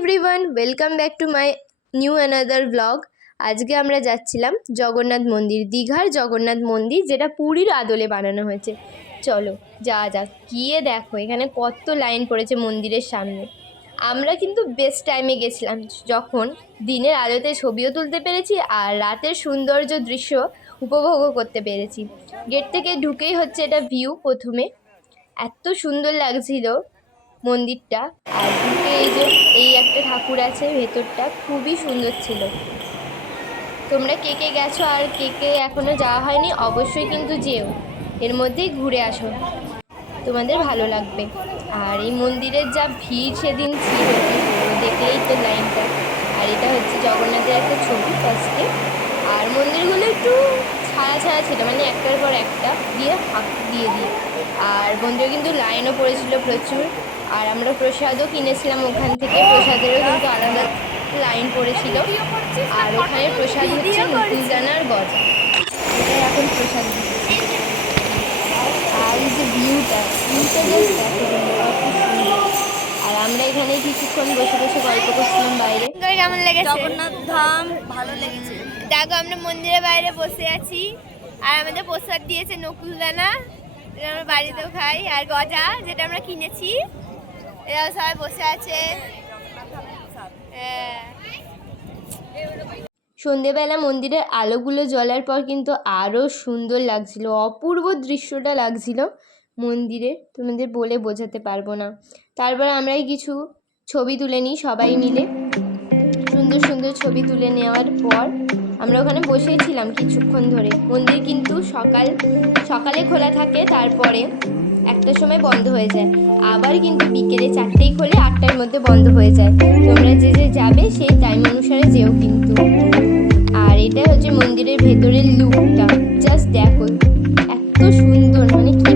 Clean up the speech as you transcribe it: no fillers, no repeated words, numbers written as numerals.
Everyone, welcome back to my new another blog. আজকে আমরা যাচ্ছিলাম জগন্নাথ মন্দির, দীঘার জগন্নাথ মন্দির, যেটা পুরীর আদলে বানানো হয়েছে। চলো যাওয়া যাক। গিয়ে দেখো এখানে কত লাইন পড়েছে মন্দিরের সামনে। আমরা কিন্তু বেস্ট টাইমে গেছিলাম, যখন দিনের আলোতে ছবিও তুলতে পেরেছি আর রাতের সৌন্দর্য দৃশ্য উপভোগও করতে পেরেছি। গেট থেকে ঢুকেই হচ্ছে এটা ভিউ। প্রথমে এত সুন্দর লাগছিল মন্দিরটা, আর ঢুকে এই একটা ঠাকুর আছে, ভেতরটা খুবই সুন্দর ছিল। তোমরা কে কে গেছো আর কে কে এখনো যাওয়া হয়নি, অবশ্যই কিন্তু যেও, এর মধ্যেই ঘুরে আসো, তোমাদের ভালো লাগবে। আর এই মন্দিরের যা ভিড় সেদিন ছিল, দেখলেই তো লাইনটা। আর এটা হচ্ছে জগন্নাথের একটা ছবি ফার্স্টে, আর মন্দিরগুলো একটু ছাড়া ছাড়া ছিল, মানে একটার পর একটা দিয়ে ফাঁক দিয়ে দিয়ে। আর মন্দিরে কিন্তু লাইনও পড়েছিল প্রচুর, আর আমরা প্রসাদও কিনেছিলাম ওখান থেকে। প্রসাদেরও কিন্তু আলাদা লাইন পড়েছিল। আর ওখানে প্রসাদ হচ্ছে নকুলদানার গজা, এটাই এখন প্রসাদ দিচ্ছে। আর এই যে ভিউটা জাস্ট দেখো তোমরা, খুব সুন্দর। আর আমরা এখানে কিছুক্ষণ বসে বসে গল্প করছিলাম বাইরে। কেমন লেগেছে? জগন্নাথ ধাম ভালো লেগেছে। দেখো আমরা মন্দিরের বাইরে বসে আছি, আর আমাদের প্রসাদ দিয়েছে নকুলদানা, যেটা আমরা বাড়িতেও খাই, আর গজা যেটা আমরা কিনেছি। এরা সবাই বসে আছে। সন্ধেবেলা মন্দিরের আলোগুলো জ্বলার পর কিন্তু আরও সুন্দর লাগছিল, অপূর্ব দৃশ্যটা লাগছিল মন্দিরে, তোমাদের বলে বোঝাতে পারবো না। তারপর আমরাই কিছু ছবি তুলে নিই সবাই মিলে। সুন্দর সুন্দর ছবি তুলে নেওয়ার পর আমরা ওখানে বসেই ছিলাম কিছুক্ষণ ধরে। মন্দির কিন্তু সকালে খোলা থাকে, তারপরে 1টার সময় বন্ধ হয়ে যায়, আবার কিন্তু বিকেলে 4টেই খোলে, 8টার মধ্যে বন্ধ হয়ে যায়। তোমরা যে যাবে সেই টাইম অনুসারে যেও কিন্তু। আর এটা হচ্ছে মন্দিরের ভেতরের লুকটা, জাস্ট দেখো এত সুন্দর, মানে কি